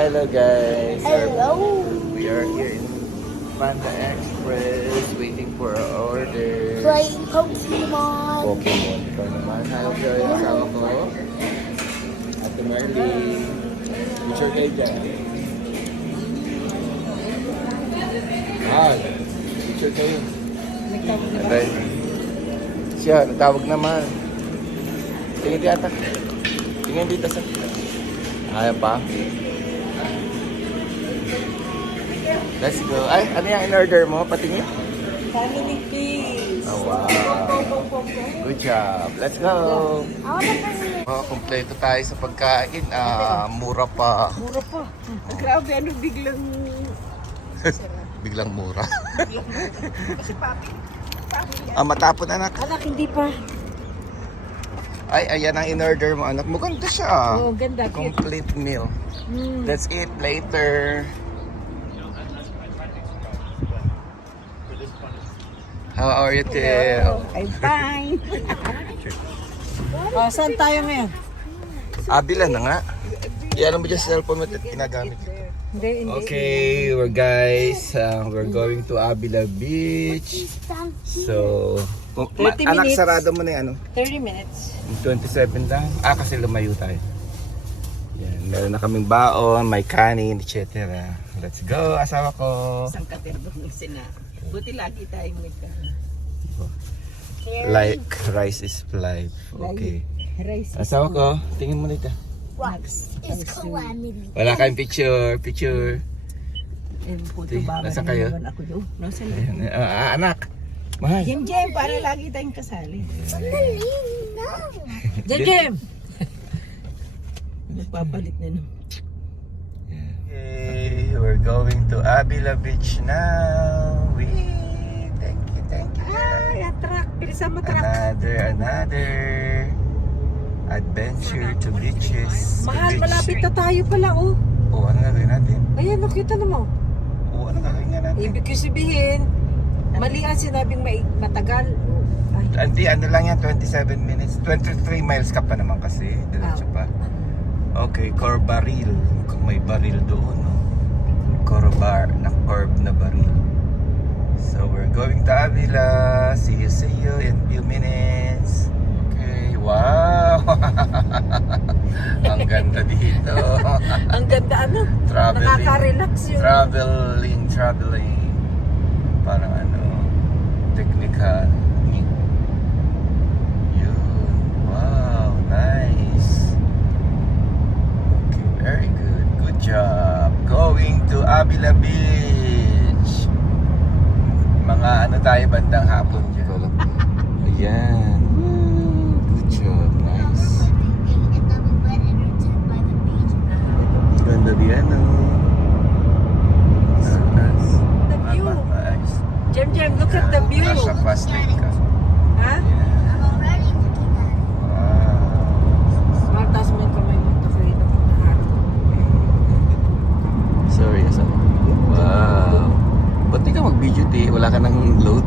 Hello guys. Hello. We are here in Panda Express waiting for our order. Playing Pokemon. Pokemon. Ikaw naman. Hello Joy. Kasama ko. Ate Marley. Picture kayo dyan. Picture kayo. Okay. Siya, natawag naman. Tingin dito. Tingin dito sa... Ayaw pa. Let's go. Ay, ano yung in-order mo? Patingin? Family feast. Oh, wow. Good job. Let's go. Oh, kompleto tayo sa pagkain. Mura pa. Mura pa. Grabe, ano biglang... Biglang mura. Kasi papi. Matapon anak. Anak, hindi pa. Ay, ayan ang in-order mo anak. Maganda siya. Oh, ganda. Complete meal. Mm. Let's eat later. How are you, Tim? I'm fine. Saan tayo ngayon? Abila na nga. Iyan mo dyan sa cellphone mo at ginagamit. Hindi. Okay, we're going to Abila Beach. So, 30 anak, minutes. sarado mo na yung ano? 30 minutes. 27 lang. Kasi lumayo tayo. Yan, meron na kaming baon, may kanin, etc. Let's go, asawa ko. Isang katerbong sina. Buti lagi tayong may Like rice is life. Okay. rice. Asawa ko, tingin mo dito. Wax is calamity. Wala kayong picture. Puto Di, ba? nasaan kayo? Ako doon. Nasaan Ayan, anak. Mahal. Jem, para lagi tayong kasali. Sandali na. Jem! Nagpapalit na no. Okay, we're going to Abila Beach now. Thank you. Ay, atrak. Bilisan mo, atrak. Another adventure to beaches. Mahal, Beach. malapit na tayo pala, oh. Oh, ano gagawin natin? Ayan, nakita na mo. Oh, ano gagawin nga natin? Ibig ko sabihin, mali ang sinabing matagal. Ay, Hindi, ano lang yan, 27 minutes. 23 miles ka pa naman kasi. Diretso pa. Okay, Corbaril. Kung may baril doon, no? Corbar, na-corb na baril. So, we're going to Avila. See you in few minutes. Okay, wow! Ang ganda dito. ang ganda ano? Nakaka-relax yun. Traveling. Parang ano, technical. Yun. Wow, nice. Okay, very good. Good job. Going to Abila Beach. Mga ano tayo bandang hapon dyan. Ayan. Good job. Nice. Ganda diyan, no? The view. Nice. Jem, look at the view. Nasa fast lane ka. Ha? I'm already looking at it. Wow. Martas mo yung kamay mo. Takay na Sorry, asawa. Wow. Ba't di ka mag-video, te? Wala ka nang load?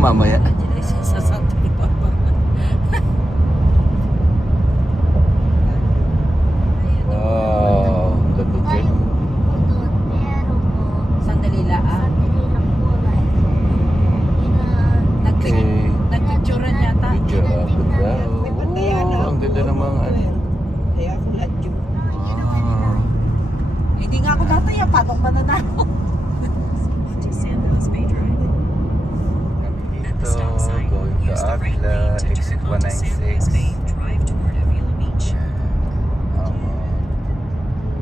Mamaya. Sa Santo Papa. Wow. Ganda dyan. Pero po, Sandali lang. sandali lang po like, Okay. Nagpicturean yata. Good job. Ganda. May pantayan na. Oh, ang ganda namang ano. Kaya ako lahat yung... Wow. Hindi nga ako nataya. Paano mananalo? Dito, going to Avila, exit 196.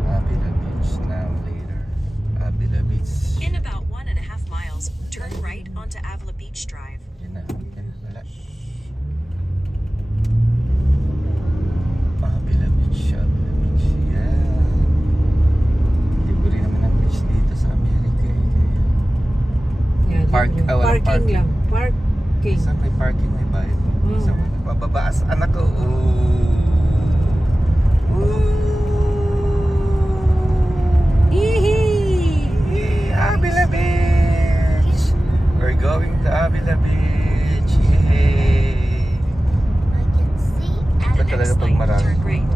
Avila Beach now, later. Avila Beach. In about 1.5 miles, turn right onto Avila Beach Drive. Yan na, wala. Avila Beach, yeah. Libre naman ang beach dito sa Amerika eh. Park, walang Parking lang. Parking. Saan may parking may bayad? Sa bababa sa anak ko. Yee! Avila Beach! We're going to Avila Beach! Yay! I can see Iba talaga pag marami. Turn right.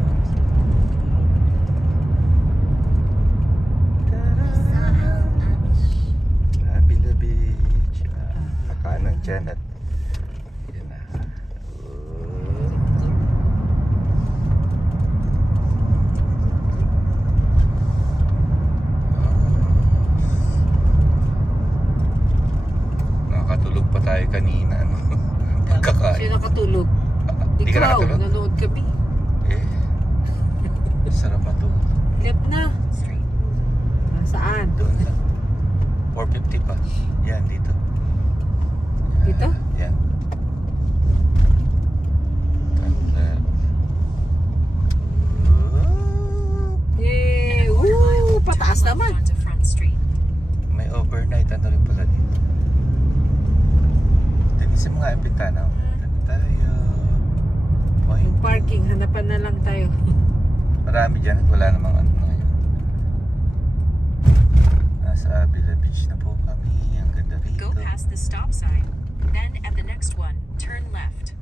Sarap matulog. Left na. Street. Saan? Doon lang. 450 pa. Yan, dito. Dito? Yan. Turn left. Yay! Quarter mile, Woo! turn Pataas left naman. onto Front Street. May overnight ano rin pala dito. Dito sa mga epitana. Dito tayo. Yung parking, hanapan na lang tayo. Marami dyan at wala namang ano ngayon. Nasa Avila Beach na po kami. Ang ganda rito. Go past the stop sign. Then at the next one, turn left.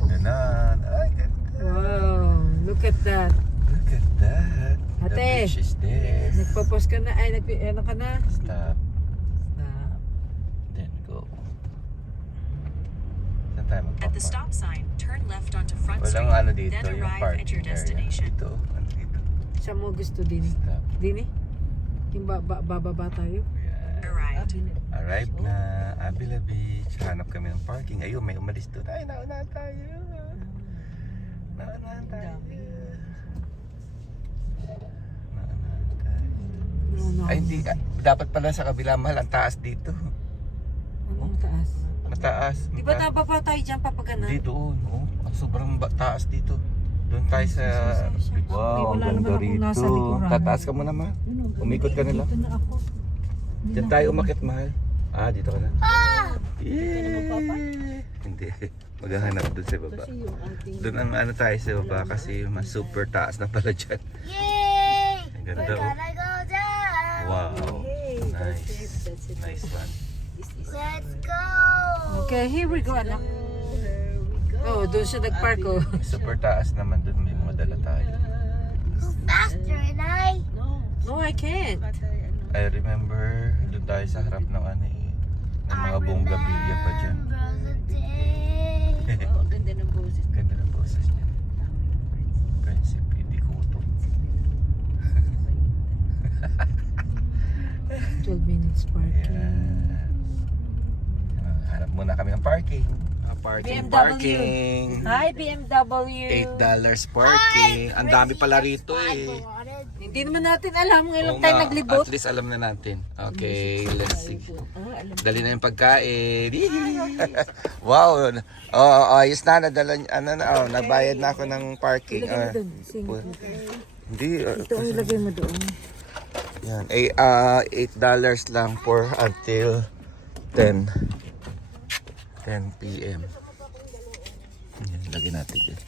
Ganon. Ay, ganda. Wow! Look at that. Look at that. The Ate. beach is this. Nagpa-post ka na. Ay, ano ka na? Stop. Stop. Then go. Saan tayo At the magpapark? stop sign, turn left onto Front Street. Walang ano dito, Then yung arrive at parking your area. destination. Dito. Ano dito? Saan mo gusto din? Stop. Dini? Yung bababa tayo? Yan. Arrived. Arrive na. Avila Beach. Hanap kami ng parking. Ayun, may umalis doon. Ay, naunahan tayo. Naunahan tayo. Naunahan tayo. No. Ay, hindi. Dapat pala sa kabila, mahal. Ang taas dito. Ano ang taas? Mataas. Di ba nababa tayo dyan papaganan? Hindi doon. Oh. Ang sobrang taas dito. Doon tayo sa... Wow, wala ang naman ganda akong nasa rito. likuran. Tataas ka muna, mahal. Umikot ka nila. Dito na ako. Diyan tayo umakit, mahal. Ah, dito ka na. Yeah! Hindi. Maghahanap doon sa baba. Doon ang ano tayo sa baba kasi mas super taas na pala dyan. Yay! Ang We're ganda, oh. gonna go down. Wow. Nice. Nice one. Let's go. Okay, here we go, anak. Oh, doon siya nagpark, oh. Super taas naman doon. May mga dala tayo. Go faster, and I. No, I can't. I remember doon tayo sa harap ng ano eh. Ng mga bonggabilya pa dyan. Remember the day. Ganda ng boses. Ganda ng boses niya. Prinsipe, hindi ko ito. 12 minutes parking. Yan. Hanap muna kami ng parking. Parking, BMW. parking. Hi, BMW. $8 parking. Ang dami pala rito eh. Hindi naman natin alam ngayon Oo tayo nga, naglibot. At least alam na natin. Okay, let's see. Alam. Dali na yung pagkain. Wow. Ayos na. Nadala, ano na, nabayad na ako ng parking. Ilagay mo doon. Hindi. Ito ang ilagay mo doon. Yan. $8 lang for until 10 p.m. Yan, lagyan natin dyan.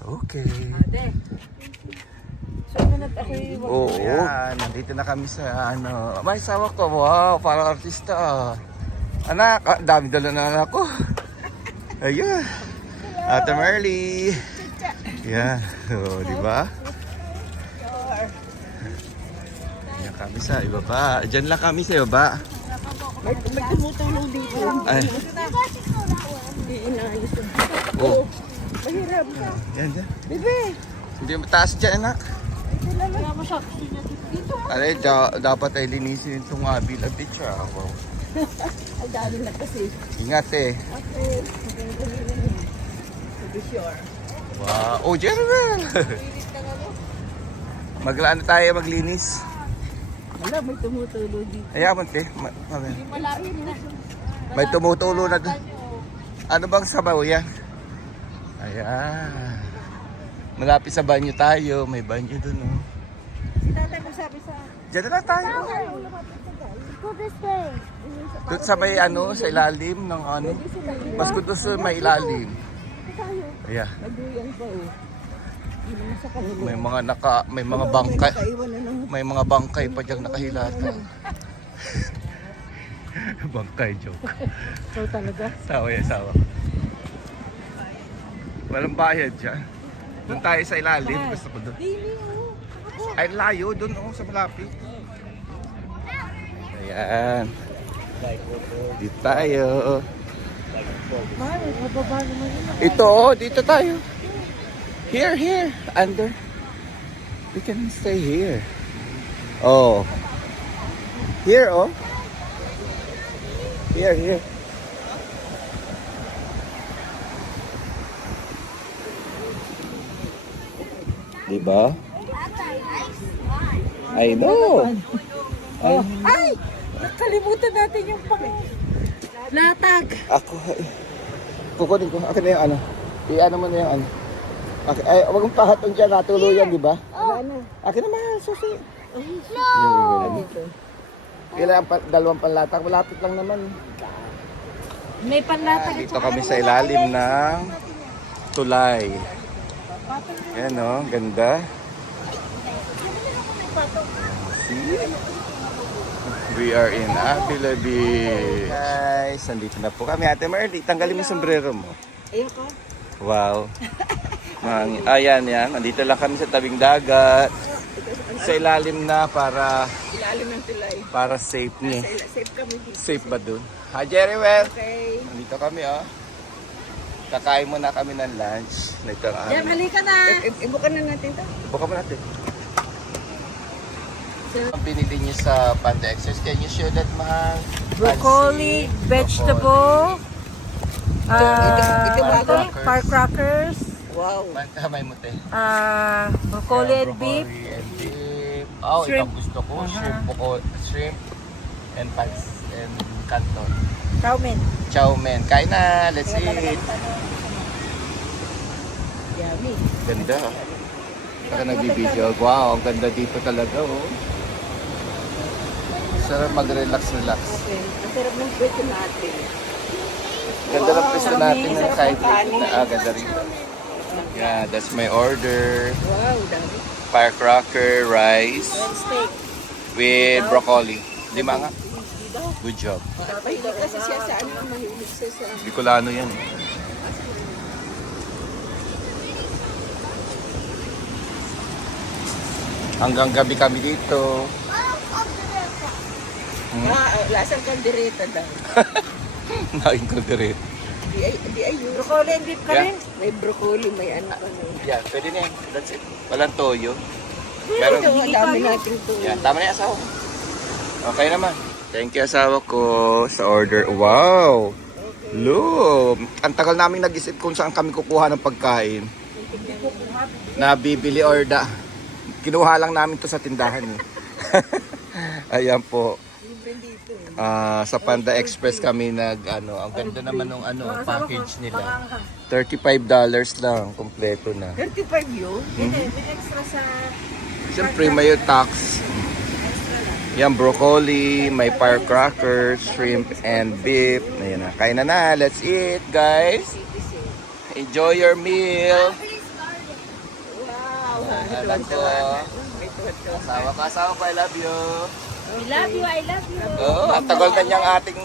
Okay. Ade. So, ano ako yung Oo. Yan, nandito na kami sa ano. May sawa ko. Wow, parang artista. Anak, dami dala na anak ko. Ayun. Ate Merly. Yan. Oh, di ba? Yan kami sa ibaba. Diyan lang kami sa ibaba. May tumutulong dito. Ay. Oh. Mahirap. Yan, yan. Bebe. Hindi mataas dyan, anak. Kaya mo siya gusto niya dito. Alay, dapat ay linisin itong Avila Beach. Wow. Ang dami na kasi. Ingat eh. Okay. To be sure. Wow. Oh, Jeremy! Maglaan tayo maglinis. Wala, may tumutulong dito. Ayaman, te. Hindi malalim na. May tumutulo na doon. Ano bang sabaw yan? Ayan. Malapit sa banyo tayo. May banyo doon, oh. Si tatay mo sabi sa Diyan na lang tayo. Go this way. Doon sa may ano, sa ilalim ng ano. Mas doon sa may ilalim. Ayan. nagduyang pa oh. Yun ang sa kanila. May mga bangkay. Kaiwan na ng May mga bangkay pa diyang nakahilata. Bangkay joke. so talaga. Sawa yan, sawa. Walang bayad dyan. Doon tayo sa ilalim. Gusto ko doon. Dili oh. Ay, layo doon oh, sa malapit. Ayan. Dito tayo. Mahal, mababa naman yun. Ito oh, dito tayo. Here. Under. We can stay here. Oh. Here oh. Here. Diba? That's a nice slide. I know. Oh, ay! Nakalimutan natin yung latag. Ako, kukunin ko. Akin na yung ano. I-ano mo na yung ano. Okay. Ay, wag mong pahaton dyan. Natuluyan, di ba? Ano? Akin naman, susi. No. Kailangan dalawang panlatag. Malapit lang naman. May panlatag. Dito kami sa ilalim ng tulay. Ayan o, ganda. See? We are in Avila Beach. Guys, nandito na po kami. Ate Marley, tanggalin mo yung sombrero mo. Ayoko. Wow. Ayan, yan. Nandito lang kami sa tabing dagat. Sa ilalim na para Ilalim ng tulay. para safe niya. Safe kami dito. Safe ba dun? Hi, Jerrywell. Okay. Nandito kami, oh. Kakain muna kami ng lunch. Ito ang Jam, aming. halika na. Ibukan na natin ito. Buka mo natin. Ang binili niyo sa Panda Express, can you show that, mahal? Broccoli, Pansit, vegetable, Firecrackers. firecrackers, broccoli. Kamay mo, te. broccoli and beef, Broccoli and beef. Oh, ito Shrimp. ang gusto ko. Shrimp and canton. chow mein. Chow mein. Kain na. Let's eat. Yummy. Ganda. Para nagbibideo. Wow, ang ganda dito talaga, oh. Sarap mag-relax-relax. Okay. Ang sarap ng pwesto natin. Ganda ng pwesto natin ng sarap kahit ng kanin. ganda rito. Yeah, that's my order. Wow, dami. Firecracker, rice, And steak. with broccoli. Lima nga. Good job. Mahilig kasi siya sa ano, mahilig siya sa... Bicolano yan. Hanggang gabi kami dito. lasang kaldereta daw. Nain ko direct. Di ay yun. Broccoli and beef ka Yeah. rin? May broccoli, may ano pa rin. Yeah, pwede na yan. That's it. Walang toyo. Pero Pero, ang dami natin ito. yeah, tama na yung asawa. Okay naman. Thank you asawa ko sa order. Wow! Look! Ang tagal namin nag-isip kung saan kami kukuha ng pagkain. Nabibili or kinuha lang namin to sa tindahan. Eh. Ayan po. Sa Panda Express kami ang ganda naman ng package nila. $35 lang, kompleto na. 35 yun? May extra sa... Siyempre may tax. Yan, broccoli, may firecrackers, shrimp, and beef. Ayan na, kain na. Let's eat, guys. Enjoy your meal. Wow! Alam ko. Asawa ko, I love you. I love you, I love you. Oh, ang tagal na niyang ating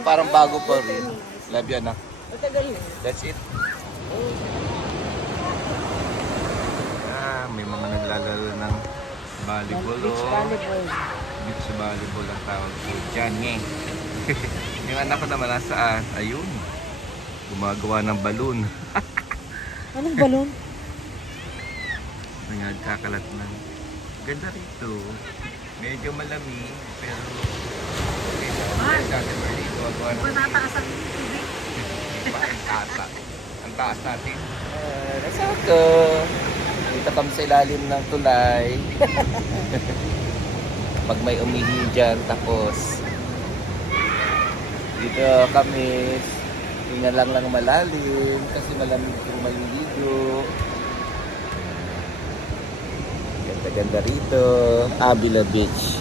parang bago pa rin. Love you, anak. Matagal na. That's it. May mga naglalaro ng volleyball. Beach volleyball. Beach volleyball ang tawag ko dyan. Yung anak ko naman nasaan? Ayun. Gumagawa ng balon. Anong balon? Nagkakalat na. Ganda rito. Medyo malamig. Pero okay na. Iba nataas ang tubig. Ang taas natin. Nasa ko. Dito kami sa ilalim ng tulay. Pag may umihi dyan, tapos dito kami tingnan lang malalim kasi malamig yung maliligo. Ganda rito, Avila Beach.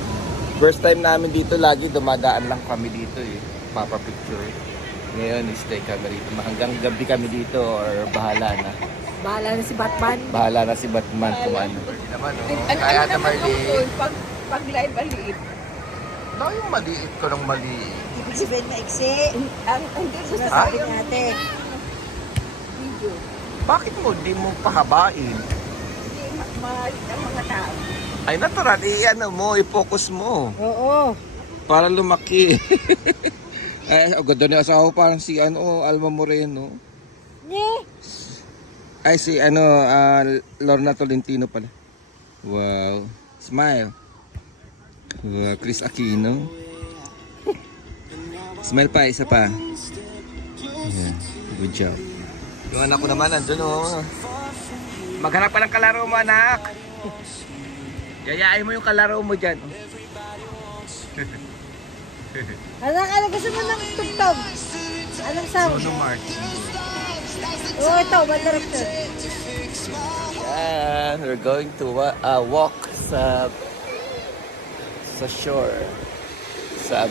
First time namin dito, lagi dumadaan lang kami dito eh. Papapicture. Ngayon, stay kami rito. Hanggang gabi kami dito or bahala na. Bahala na si Batman. Bahala na si Batman kung ano. Naman, kaya Ate Marley. Pag live maliit. Yung maliit ko ng maliit. Ibig sabihin maiksi. Ang gusto sabi natin. Video. Bakit mo di mo pahabain? Mahal ang mga tao. Ay natural, i-focus mo. Oo. Para lumaki. Ay, ang ganda niya asawa parang si Alma Moreno. Ne? Ay, si Lorna Tolentino pala. Wow. Smile. Wow, Chris Aquino. Smile pa, isa pa. Yeah, good job. Yung anak ko naman, nandun Maghanap ka ng kalaro mo, anak. Yayain mo yung kalaro mo dyan. Anak, ano gusto mo ng tugtog? Anong sound? Bruno Mars. Oo, ito, One Direction. Yan, we're going to walk sa shore. Sa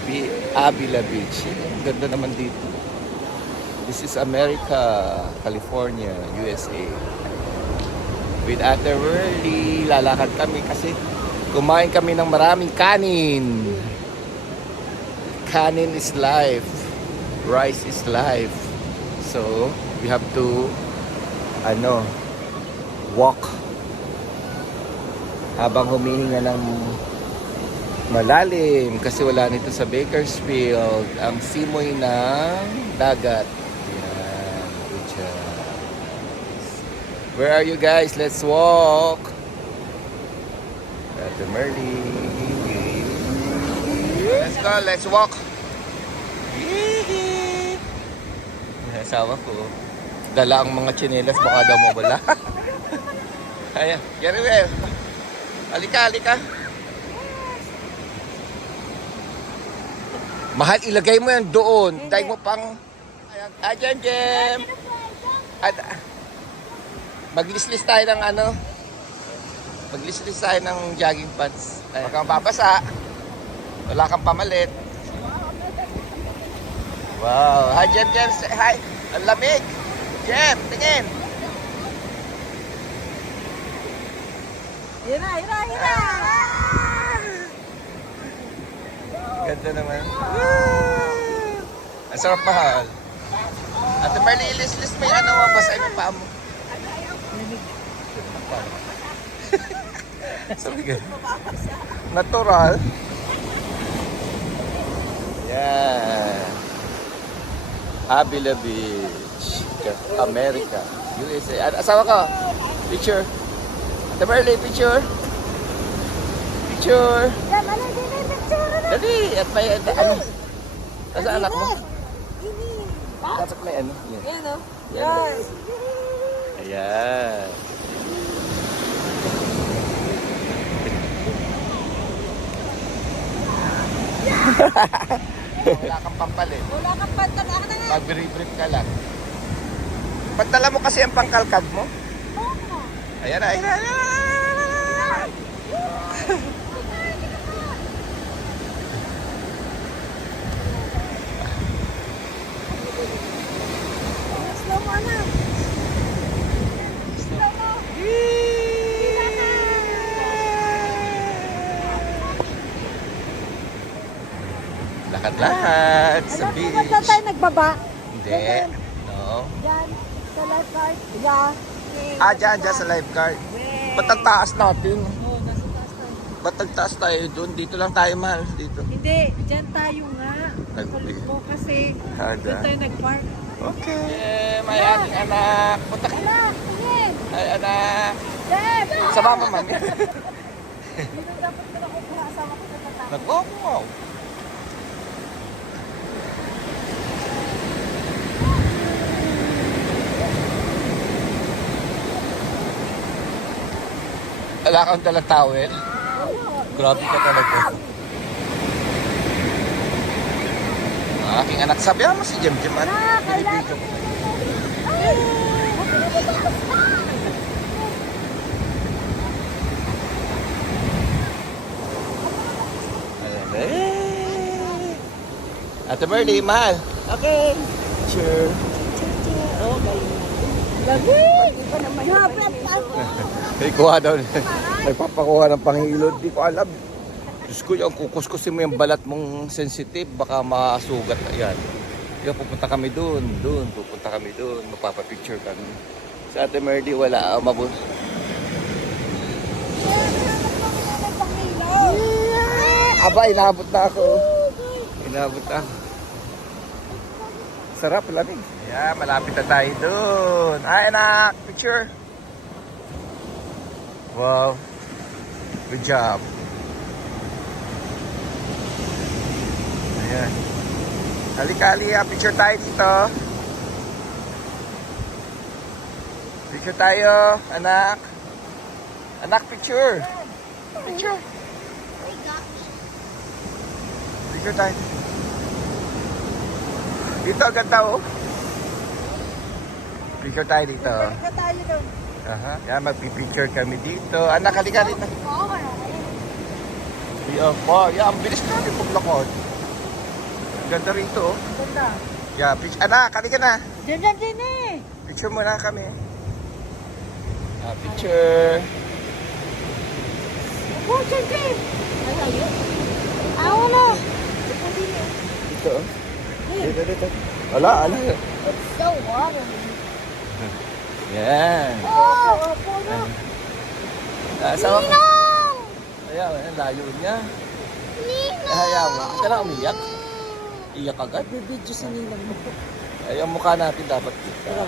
Avila Beach. Ang ganda naman dito. This is America, California, USA. With Ate Whirly, lalakad kami kasi kumain kami ng maraming kanin. Kanin is life. Rice is life. So, we have to walk habang humihinga ng malalim kasi wala nito sa Bakersfield ang simoy ng dagat. Yan, good job. Where are you guys? Let's walk. At the Merly. Let's go, let's walk. Asawa ko. Dala ang mga tsinelas, baka daw mawala. Ayan, Yarewel. Halika, halika. Mahal, ilagay mo yan doon. Dahil mo pang... Ayan, Jem. Maglislis tayo ng Maglislis tayo ng jogging pants. Huwag kang babasa. Wala kang pamalit. Wow. Hi, Jem, Jem. Say hi. Ang lamig. Jem, tingin. Hira! Ganda naman. Ang sarap mahal. Ate Marley, ilis-lis mo yung basahin yung paa mo. Sabi ka. Natural. Yeah. Avila Beach, America, USA. Asawa ka? Picture. Ate Marley, picture. Picture. Dali. At may Nasa anak mo? Dapat may Yan. Yan, o. Yan. Ayan. Wala kang pampalit. Wala kang pantal. Ako na nga. Mag-brief ka lang. Pagdala mo kasi ang pangkalkad mo. Oo. Ayan na, ayan na, ayan na. Slow mo, anak. Slow mo. Lakad-lakad sa Anak, beach. ba't na tayo nagbaba? Hindi. No. Diyan, sa lifeguard. Yeah. Dyan sa lifeguard. Ba't ang taas natin? Oo, nasa taas tayo. Ba't ang taas tayo doon? Dito lang tayo, mahal. Dito. Hindi, dyan tayo nga. Nagbi. Kulit mo kasi. Ada. Doon tayo nag-park. Okay. May ating anak. Punta ka. Anak, tingin! Ay, anak. Dad! Sa mama, mami. Dito dapat ko nakukuha asawa ko sa tatapos. Nag-wow. Wala kang dalang towel. Grabe ka talaga. Ang aking anak, sabihan mo si Jem Jem. Ano? Binibidyo ko. Ayan. Ate Merly, mahal. Okay. Sure. Lamig! Iba naman. May kuha daw. Nagpapakuha ng pangilod. Di ko alam. Diyos ko, yung kukuskusin mo yung balat mong sensitive, baka masugat na yan. Yung pupunta kami doon. Pupunta kami doon. Magpapapicture kami. Sa Ate Merly, wala. Mabul. Aba, inabot na ako. Inabot na ako. Sarap, lamig. Yeah, malapit na tayo doon. Ay, anak, picture. Wow. Good job. Ayan. Halika, picture tayo dito. Picture tayo, anak. Anak, picture. Picture. They got me. Picture tayo. Dito, ganda oh. Picture tayo dito. Balik na tayo doon. Aha. Yan, magpipicture kami dito. Anak, halika rito. Yan, ang bilis natin paglakad. Ang ganda rito oh. Ganda. Yeah, anak, halika na. Diyan din eh. Picture muna kami. Picture. Oh, diyan din. I wanna. Dito. Dito. Ala. It's so watery. Yan. Oh, Asawa ko. Ninong! Ayaw, ang layo niya. Ninong! Ayaw mo. Huwag ka na umiyak. Iyak agad. Bibidyo si Ninang mo. Ay, ang mukha natin dapat kita.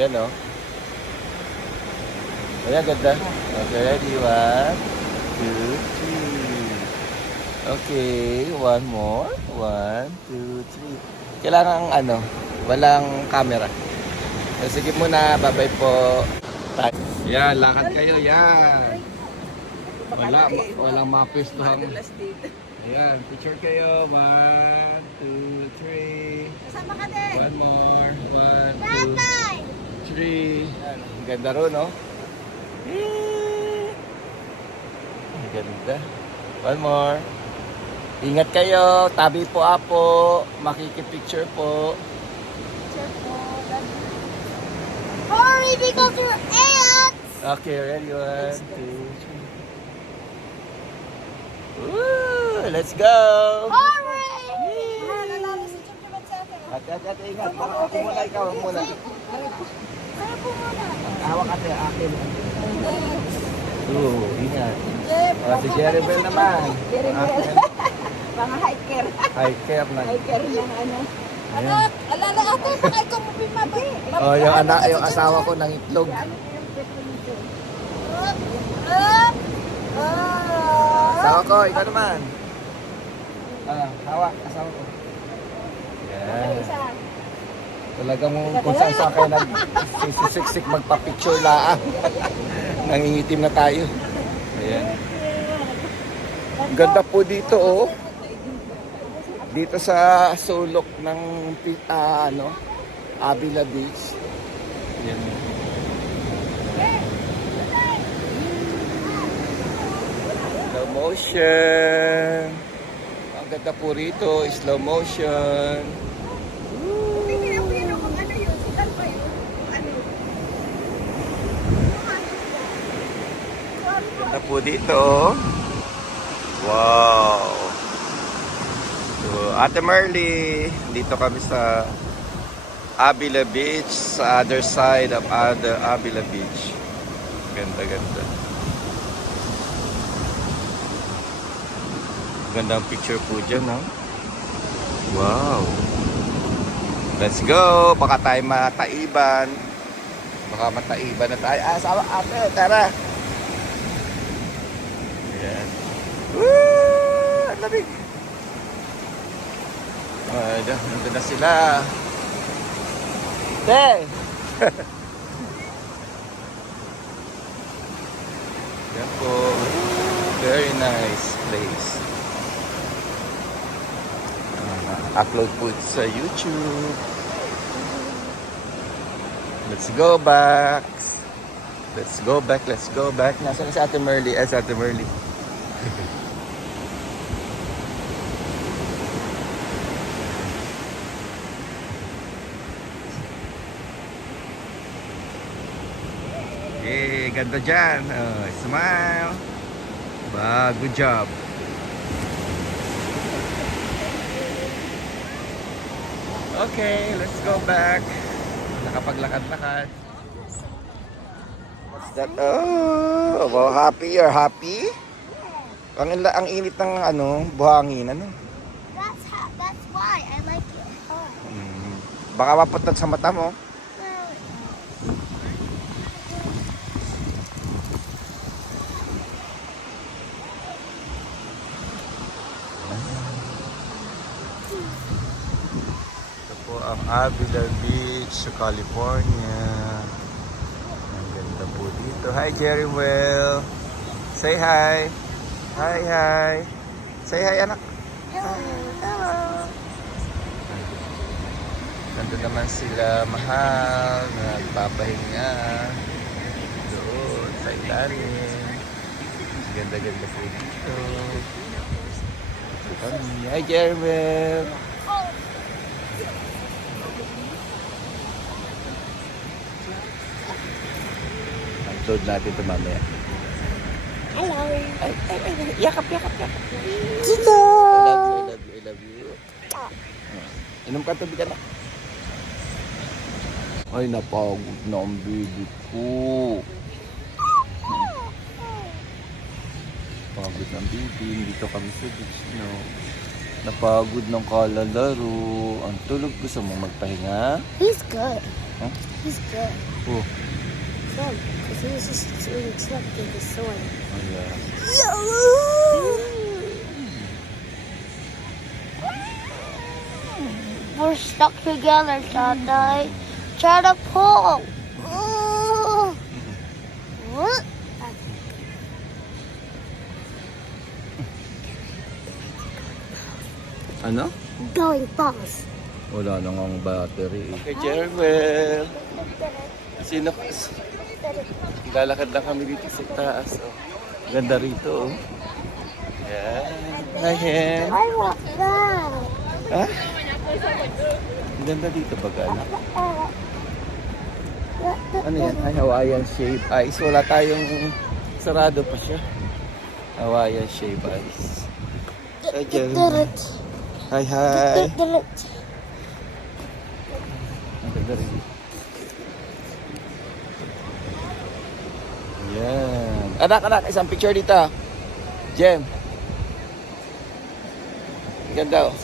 Yan oh. Ayan, ganda. Okay, ready? 1, 2, 3. Okay, one more. 1, 2, 3. Kailangan walang camera. Sige muna, bye-bye po. Yan, lakad kayo, yan. Walang mapistuhan. Madulas dito. Ayan, picture kayo. 1, 2, 3. Kasama ka din. One more. 1, Tatay! 2, 3. Yan, ang ganda ro, no? Ang ganda. One more. Ingat kayo. Tabi po apo. Makikipicture po. Hurry because you're ants! Okay, ready? 1, 2, 3. Woo! Let's go! Hurry! Ate, ingat. Ako muna, ikaw muna. Kaya po muna. Hawak ate, akin. Ingat. Si Jeribel naman. Jeribel. Mga hiker. Hiker na. Hiker ng ano. Anak, alala ate, baka ikaw mo pimabi. Oh, yung asawa ko ng itlog. Asawa ko, ikaw naman. Hawak, asawa ko. Yan. Talagang kung saan kayo nagsisiksik magpa-picture laang. Nangingitim na tayo. Ayan. Ang ganda po dito oh. Dito sa sulok ng Avila Beach. Ayan. Slow motion. Ang ganda po rito, slow motion. Ganda po dito. Wow. So, Ate Merly, dito kami sa Avila Beach, sa other side of Avila Beach. Ganda. Gandang picture po dyan, no? Wow. Let's go. Baka tayo mataiban. Baka mataiban na tayo. Sawa ate, tara. Ayan. Woo! Ang lamig. Nandun na sila. Hey! Yan po. Very nice place. Upload po sa YouTube. Let's go back. Let's go back. Nasaan na si Ate Merly? Si Ate Merly. Ganda dyan. Smile. Good job. Okay, let's go back. Nakapaglakad-lakad. What's that? Oh, wow, happy. You're happy? Ang init ng buhangin, That's why I like it. Baka maputat sa mata mo. Ito po ang Avila Beach sa California. Ang ganda po dito. Hi, Jerry Well. Say hi. Hi, hi. Say hi, anak. Nandun naman sila, mahal, nagpapahinga. Doon, sa ilalim. Ganda-ganda po dito. Hi, Jermel. Upload natin ito mamaya. Hello. Ay, yakap. Tito. I love you. Inom ka tubig, anak. Ay, napagod na ang baby ko. Pagod ng baby. Dito kami sa beach, no? Napagod ng kalalaro. Ang tulog, gusto mong magpahinga? He's good. Huh? He's good. Oh, Good. Because he was just slept in the soil. ayan. We're stuck together, Tatay. Try to pull. What? Ano? Going fast. Wala nang ang battery. Okay, Jermel. Sino? Lalakad lang kami dito sa taas. Oh. Ganda rito. Oh. Yan. Hi, Hen. I want that. Ha? Ang ganda dito pag ano. Ano yan? Ay, Hawaiian shape ice. Wala tayong sarado pa siya. Hawaiian shape ice. Hi, Jermel. Hi, hi. Ang ganda rin. Yan. Anak, isang picture dito. Jem. Ganda oh.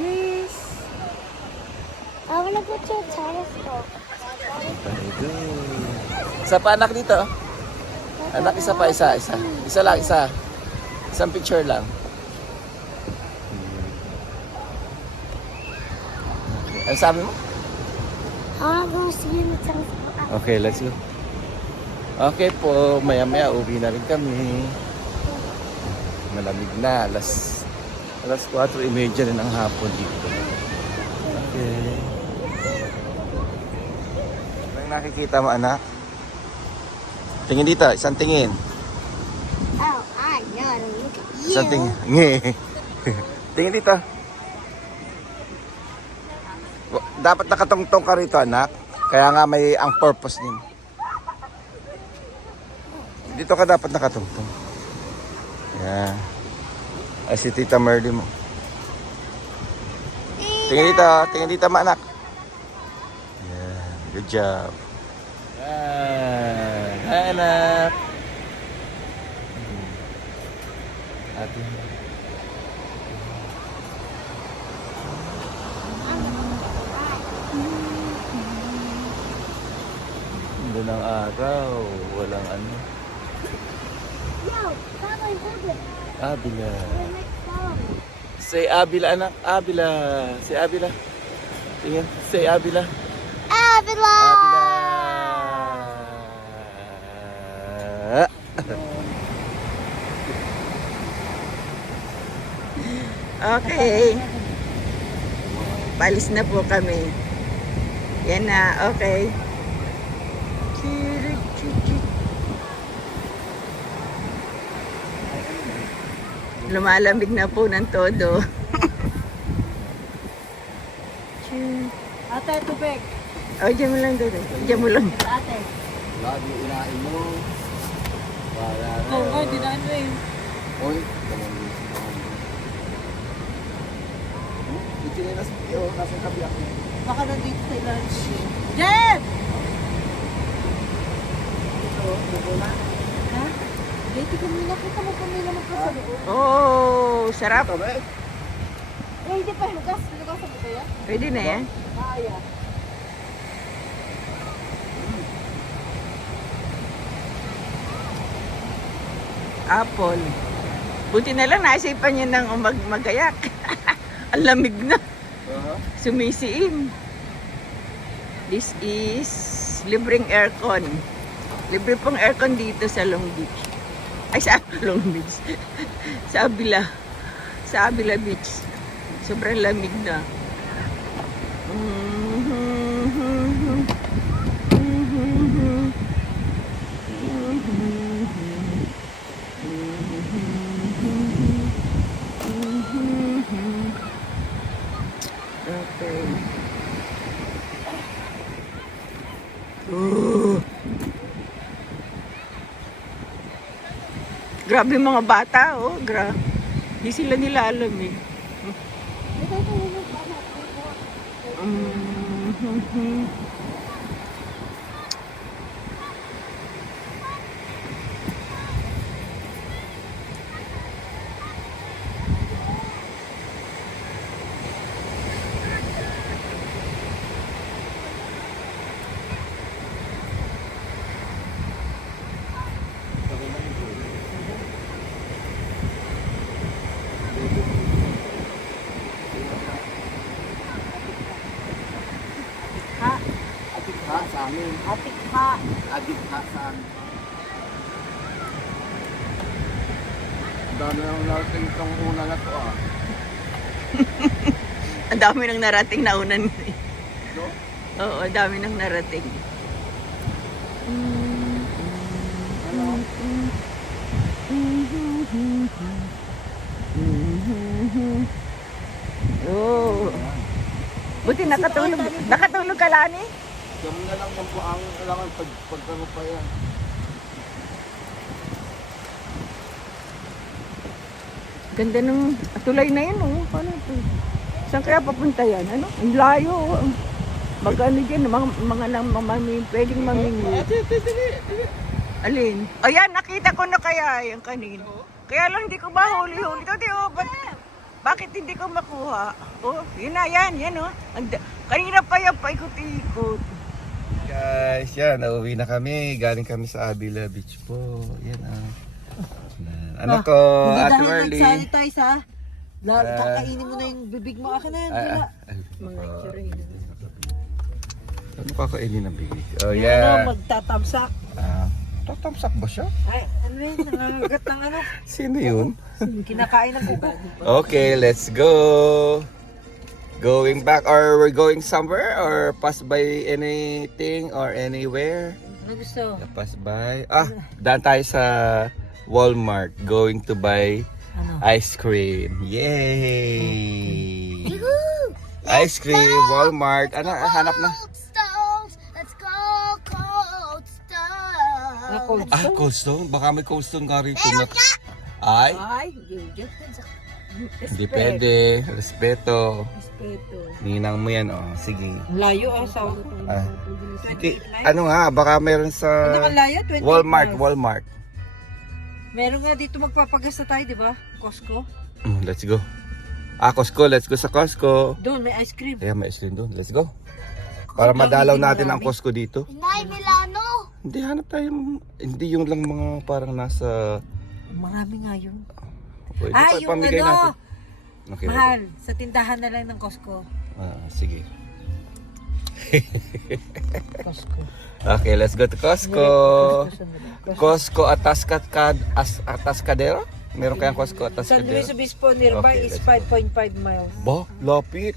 Yes. I wanna go to a telescope. Very good. Isa pa anak dito. Anak, isa pa, isa. Isa lang, isa. Isang picture lang. Okay. Ano sabi mo? I wanna go see you in the telescope. Okay, let's go. Okay po, maya-maya uwi na rin kami. Malamig na, alas 4:30 na ng hapon dito. Okay. Anong nakikita mo, anak? Tingin dito, isang tingin. Oh, I know to look at you. Isang tingin. Nge. Tingin dito. Dapat nakatungtong ka rito, anak. Kaya nga may ang purpose din. Dito ka dapat nakatungtong. Yan. Ay, si Tita Merly mo. Tingin dito, ma, anak. Yan. Good job. Yan. Hi, anak. Ate. Ganda ng araw. Walang ano. Yo, Papa, hold it. Abila. We're next song. Say Abila, anak. Abila. Say Abila. Tingin. Say Abila. Avila! Abila. Okay. Palis na po kami. Yan na, okay. Lumalamig na po ng todo. Ate, tubig. Oh, dyan mo lang doon. Dyan mo lang. Ate. Lagi inain mo. Para Oo, oh, di na ano eh. Oy, Itinilas mo, nasa kabi ako. Baka nandito sa lunch. Jen! Ha? Dito kamila. Kita mo kamila magkasabi. Oh, sarap. Eh, hindi pa. Lugas sa buto yan. Pwede na yan. Kaya. Apple. Buti na lang naisipan niya ng magayak. Ang lamig na. Sumisiim. This is Beach. Libreng aircon. Libre pong aircon dito sa Long Beach. Ay, sa Long Beach. Sa Avila. Sa Avila Beach. Sobrang lamig na. Okay. Grabe yung mga bata, oh. Hindi sila nila alam eh. Atikha sa amin. Atikha. Atikha sa amin. Dami ang natin itong una na to ah. Ang dami nang narating na unan. No? Oo, ang dami nang narating. Oh. Buti nakatulog. Nakatulog ka, Lani? Kami na lang yung buang kailangan pagkano pa yan. Ganda ng tulay na yun, oh. Paano ito? Saan kaya papunta yan? Ano? Ang layo, oh. Mag-ano dyan, pwedeng mamingwi. Alin? Ayan, nakita ko na kaya yung kanin. Kaya lang hindi ko mahuli-huli. Ito, di, oh, bakit hindi ko makuha? Oh, yun na, yan, oh. Kanina pa yan, paikot-ikot. Guys, yan, nauwi na kami. Galing kami sa Avila Beach po. Yan ah. Ano ko, Ate Marley? Nag-sanitize, ha? Kakainin mo na yung bibig mo. Akin na yan, wala. Mga itsura yun. Ano kakainin ng bibig? Oh, Ano, yeah. magtatamsak. Tatamsak ba siya? Ay, ano yun? Nangangagat ng ano? Sino yun? Kinakain ng kuko. Okay, let's go. Going back or we're going somewhere or pass by anything or anywhere? Ano gusto? Pass by. Daan tayo sa Walmart. Going to buy Ano? ice cream. Yay! Ice cream, Walmart. Ano, hanap na? Cold Stones, let's go, Cold Stones. Cold Cold Stone? Baka may Cold Stone ka rito. Ay? Ay, yun. Hindi pwede. Respeto. Respeto. Ninang mo yan, oh. Sige. Layo, sa... Sige. Ano nga, baka meron sa Ano ka layo? 28 Walmart, miles. Walmart. Meron nga dito magpapagasta tayo, di ba? Costco. Let's go. Costco. Let's go sa Costco. Doon, may ice cream. Kaya may ice cream doon. Let's go. Para madalaw natin ang Costco dito. Nay, Milano. Hindi, hanap tayo. Hindi yung lang mga parang nasa... Marami nga yun. Pwede Yung pamigay ano, natin. Okay, mahal. Sa tindahan na lang ng Costco. sige. Costco. Okay, let's go to Costco. Costco Atascadero? Meron kayang Costco San Luis Atascadero? Obispo nearby Okay, is let's go. 5.5 miles. Ba, lapit.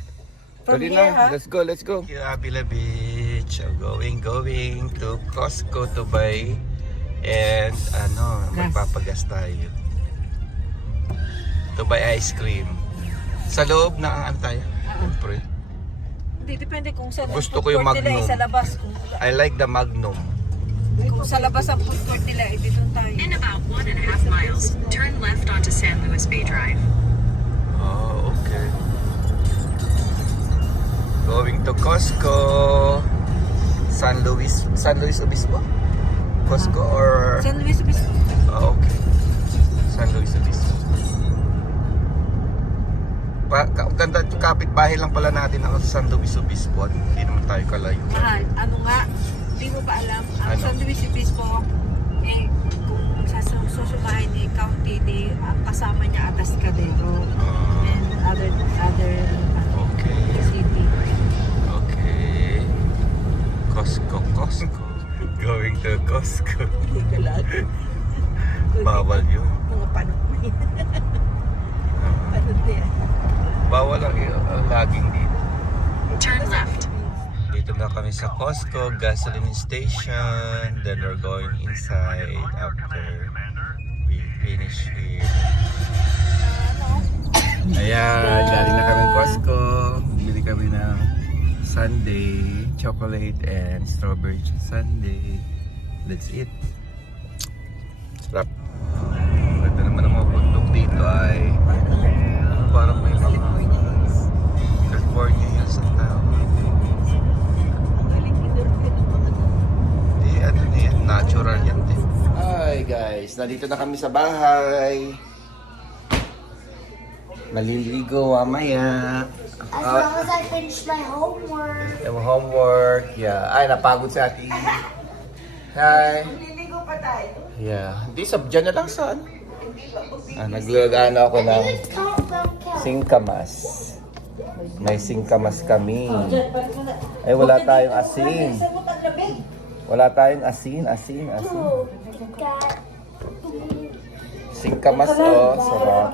From Pwede here, na. ha? Let's go. Avila Beach. Going to Costco to buy and magpapagas tayo. To buy ice cream. Sa loob na ang tayo. Siyempre. Hindi, depende kung saan. Gusto ang ko yung food court nila, Magnum. sa labas. I like the Magnum. Kung sa labas ang food court nila, dito tayo. In about 1.5 miles, turn left onto San Luis Bay Drive. Oh, okay. Going to Costco. San Luis Obispo? Costco or... San Luis Obispo. Okay. San Luis Obispo. Ganda, kapitbahay lang pala natin ang San Luis Obispo. Hindi naman tayo kalayo. Mahal. Ano nga? Hindi mo ba alam? Ang Ano? San Luis Obispo, kung susumahin county, ang kasama niya Atascadero and other Okay. city. Okay. Costco. Going to Costco. Hindi ka lagi. Bawal yun. Mga panot na yan. Panot na yan. Bawal ang laging dito. Turn left. Dito na kami sa Costco gasoline station. Then we're going inside after we finish here. Ayan, galing na kami Costco. Bili kami ng sundae, chocolate and strawberry sundae. That's it. Sarap. Ganda naman ang mga bundok dito ay parang may mga California yan sa tao. Di ano na yan, natural yan din. Hi guys, nandito na kami sa bahay. Maliligo mamaya. As long as I finish my homework. Yung homework, yeah. Ay, napagod si ate. Hi. Liligo pa tayo. Yeah. Hindi, dyan na lang saan. Naglagano ako ng singkamas. May singkamas kami. Ay, wala tayong asin. Wala tayong asin. Singkamas, oh. Sarap.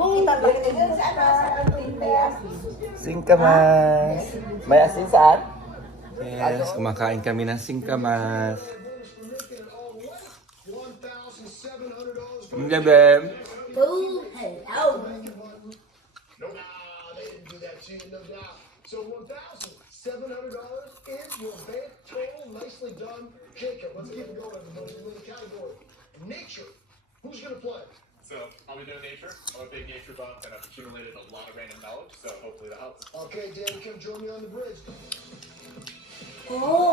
Singkamas. May asin saan? Yes, kumakain kami ng singkamas. Bem. Ooh, hello. So $1,700 is your bank total. Nicely done. Jacob, let's keep it going on the category. Nature. Who's going to play? So I'll be doing nature. I'm a big nature buff, and I've accumulated a lot of random knowledge. So hopefully that helps. Okay, Dan, come join me on the bridge. Oh.